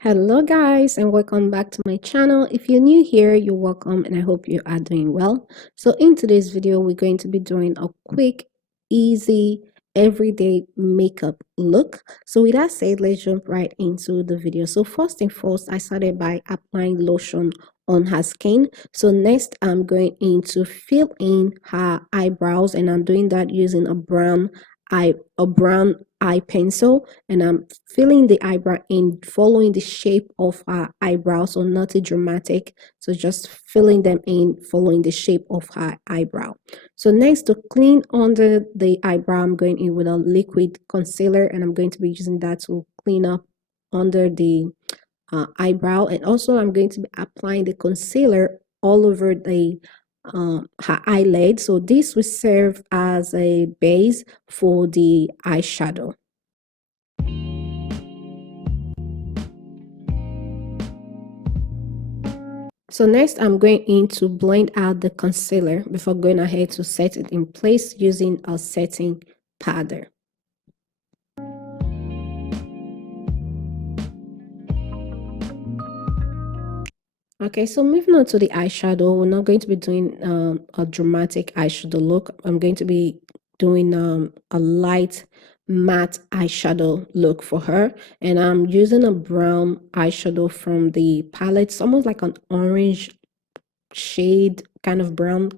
Hello guys and welcome back to my channel. If you're new here, you're welcome and I hope you are doing well. So in today's video, we're going to be doing a quick, easy, everyday makeup look. So with that said, let's jump right into the video. So first and first, I started by applying lotion on her skin. So next, I'm going in to fill in her eyebrows and I'm doing that using a brown eye pencil, and I'm filling the eyebrow in, following the shape of her eyebrow, so not too dramatic. So just filling them in, following the shape of her eyebrow. So next, to clean under the eyebrow, I'm going in with a liquid concealer, and I'm going to be using that to clean up under the eyebrow. And also, I'm going to be applying the concealer all over the her eyelid. So this will serve as a base for the eyeshadow. So next, I'm going in to blend out the concealer before going ahead to set it in place using a setting powder. Okay, so moving on to the eyeshadow, we're not going to be doing a dramatic eyeshadow look. I'm going to be doing a light matte eyeshadow look for her, and I'm using a brown eyeshadow from the palette. It's almost like an orange shade, kind of brown.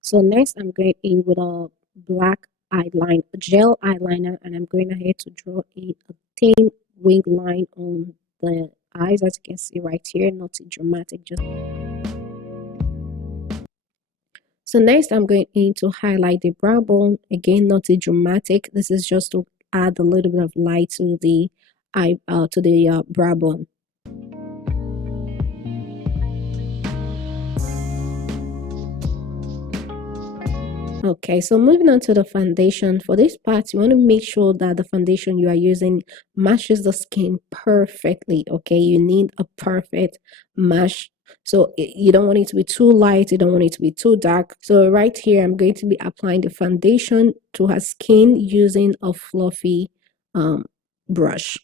So next, I'm going in with a black eyeliner, gel eyeliner, and I'm going ahead to draw in a thin wing line on the eyes, as you can see right here. Not too dramatic, just. So next, I'm going in to highlight the brow bone. Again, not too dramatic. This is just to add a little bit of light to the brow bone. Okay, so moving on to the foundation. For this part, you want to make sure that the foundation you are using matches the skin perfectly. Okay, you need a perfect match. So you don't want it to be too light, you don't want it to be too dark. So right here, I'm going to be applying the foundation to her skin using a fluffy brush.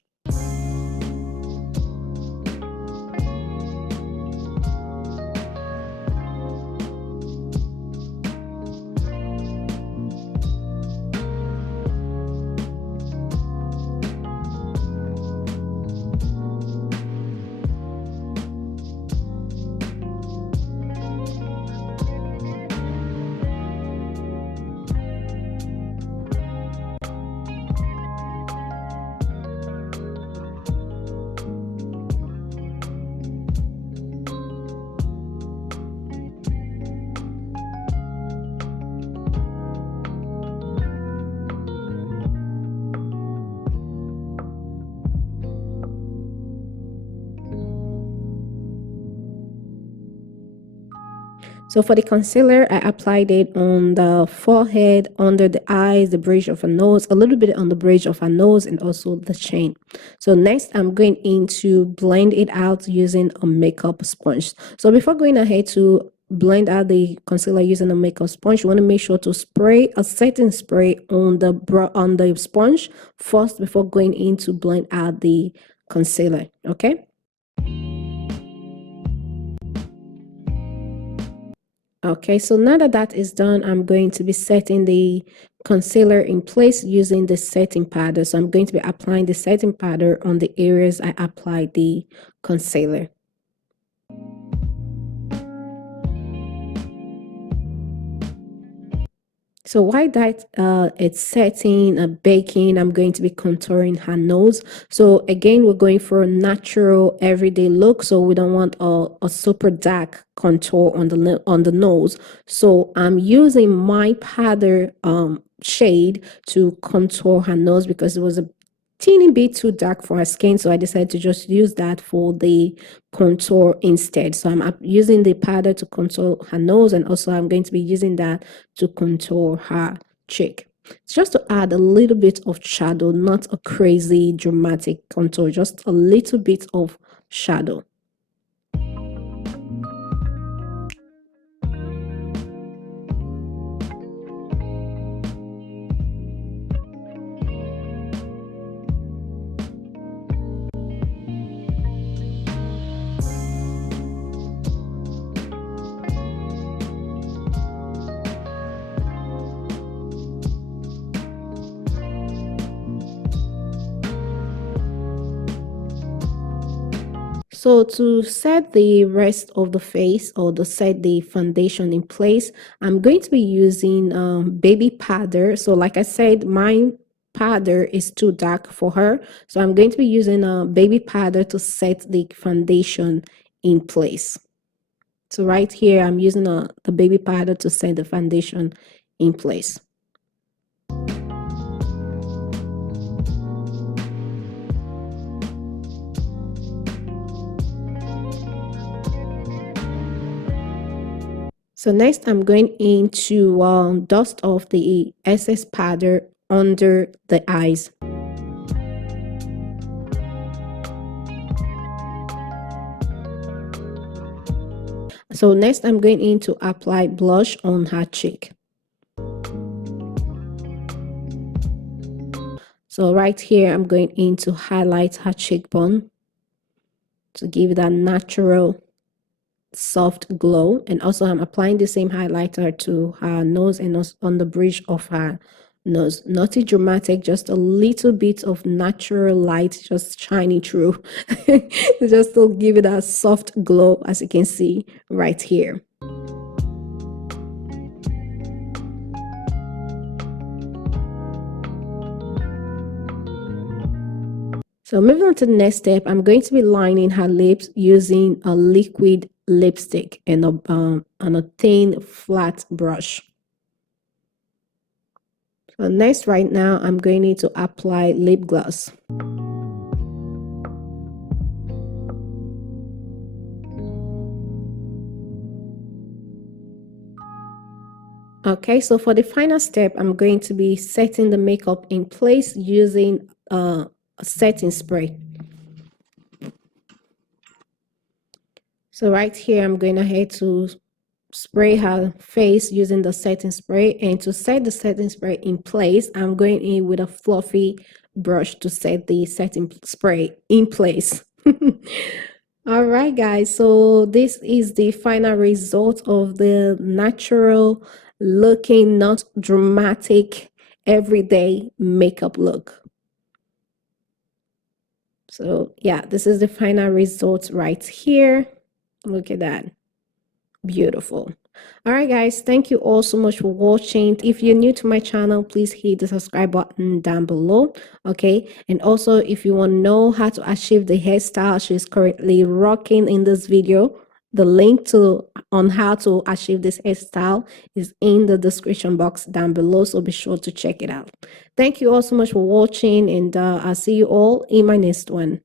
So for the concealer, I applied it on the forehead, under the eyes, the bridge of her nose, a little bit on the bridge of her nose, and also the chin. So next, I'm going in to blend it out using a makeup sponge. So before going ahead to blend out the concealer using a makeup sponge, you want to make sure to spray a setting spray on the sponge first before going in to blend out the concealer. Okay. Okay, so now that that is done, I'm going to be setting the concealer in place using the setting powder. So I'm going to be applying the setting powder on the areas I applied the concealer. So while that it's setting, baking, I'm going to be contouring her nose. So again, we're going for a natural everyday look. So we don't want a super dark contour on the nose. So I'm using my powder shade to contour her nose because it was a teeny bit too dark for her skin, so I decided to just use that for the contour instead. So I'm using the powder to contour her nose, and also I'm going to be using that to contour her cheek. It's just to add a little bit of shadow, not a crazy dramatic contour, just a little bit of shadow. So to set the rest of the face or to set the foundation in place, I'm going to be using baby powder. So like I said, my powder is too dark for her. So I'm going to be using a baby powder to set the foundation in place. So right here, I'm using the baby powder to set the foundation in place. So next, I'm going in to dust off the excess powder under the eyes. So next, I'm going in to apply blush on her cheek. So right here, I'm going in to highlight her cheekbone to give it that natural soft glow. And also I'm applying the same highlighter to her nose and also on the bridge of her nose. Nothing dramatic, just a little bit of natural light just shining through just to give it a soft glow, as you can see right here. So moving on to the next step, I'm going to be lining her lips using a liquid lipstick and on a thin flat brush. So next, right now, I'm going to apply lip gloss. Okay, so for the final step, I'm going to be setting the makeup in place using a setting spray. So right here, I'm going ahead to spray her face using the setting spray. And to set the setting spray in place, I'm going in with a fluffy brush to set the setting spray in place. All right, guys. So this is the final result of the natural looking, not dramatic, everyday makeup look. So yeah, this is the final result right here. Look at that. Beautiful. All right, guys, thank you all so much for watching. If you're new to my channel, please hit the subscribe button down below. Okay, and also if you want to know how to achieve the hairstyle she's currently rocking in this video, the link to on how to achieve this hairstyle is in the description box down below, so be sure to check it out. Thank you all so much for watching, and I'll see you all in my next one.